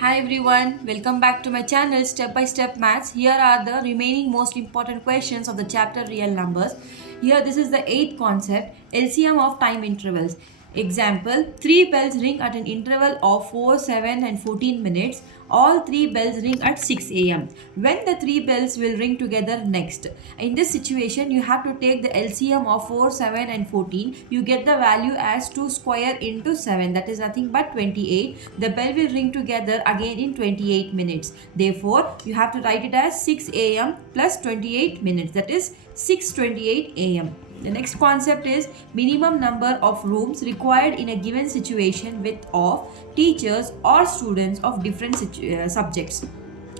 Hi everyone, welcome back to my channel Step by Step Maths. Here are the remaining most important questions of the chapter Real Numbers. Here this is the 8th concept, LCM of time intervals. Example, 3 bells ring at an interval of 4, 7 and 14 minutes. All 3 bells ring at 6 a.m. When the 3 bells will ring together next? In this situation, you have to take the LCM of 4, 7 and 14. You get the value as 2 square into 7. That is nothing but 28. The bell will ring together again in 28 minutes. Therefore, you have to write it as 6 a.m. plus 28 minutes. That is 6:28 a.m. The next concept is minimum number of rooms required in a given situation with of teachers or students of different subjects.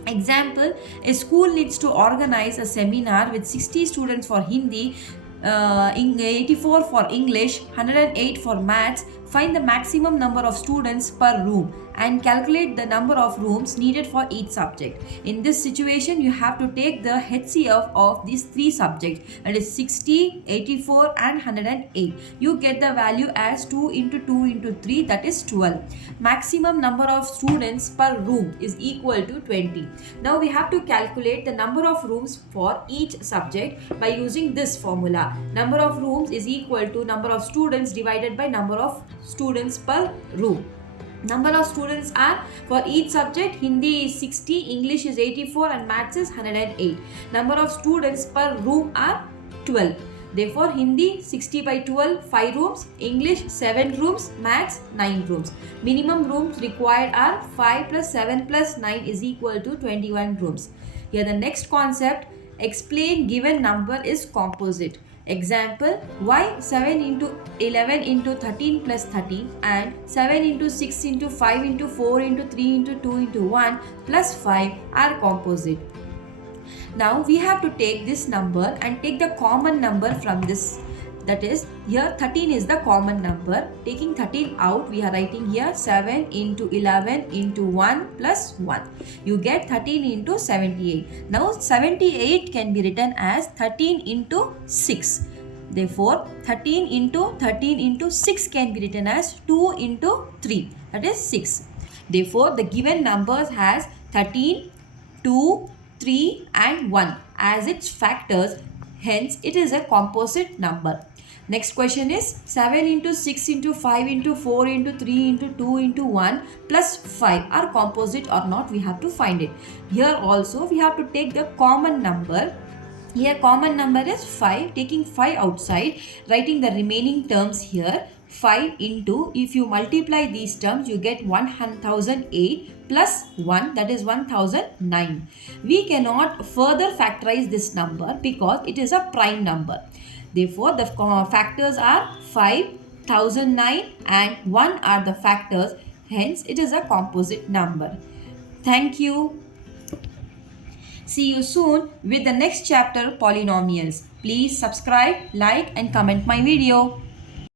Example, a school needs to organize a seminar with 60 students for Hindi, 84 for English, 108 for maths. Find the maximum number of students per room and calculate the number of rooms needed for each subject. In this situation, you have to take the HCF of these three subjects, that is 60, 84 and 108. You get the value as 2 into 2 into 3, that is 12. Maximum number of students per room is equal to 20. Now we have to calculate the number of rooms for each subject by using this formula. Number of rooms is equal to number of students divided by number of students per room. Number of students are for each subject, Hindi is 60, English is 84 and Maths is 108. Number of students per room are 12. Therefore, Hindi 60 by 12, 5 rooms, English 7 rooms, Maths 9 rooms. Minimum rooms required are 5 plus 7 plus 9 is equal to 21 rooms. Here the next concept, explain given number is composite. Example, why 7 into 11 into 13 plus 13 and 7 into 6 into 5 into 4 into 3 into 2 into 1 plus 5 are composite. Now we have to take this number and take the common number from this. That is, here 13 is the common number. Taking 13 out, we are writing here 7 into 11 into 1 plus 1. You get 13 into 78. Now 78 can be written as 13 into 6. Therefore, 13 into 6 can be written as 2 into 3. That is 6. Therefore, the given numbers has 13, 2, 3 and 1 as its factors. Hence, it is a composite number. Next question is 7 into 6 into 5 into 4 into 3 into 2 into 1 plus 5 are composite or not, we have to find it. Here also we have to take the common number. Here common number is 5. Taking 5 outside, writing the remaining terms here. 5 into, if you multiply these terms, you get 1008 plus 1, that is 1009. We cannot further factorize this number because it is a prime number. Therefore, the factors are 5, 1009 and 1 are the factors. Hence, it is a composite number. Thank you. See you soon with the next chapter, polynomials. Please subscribe, like and comment my video.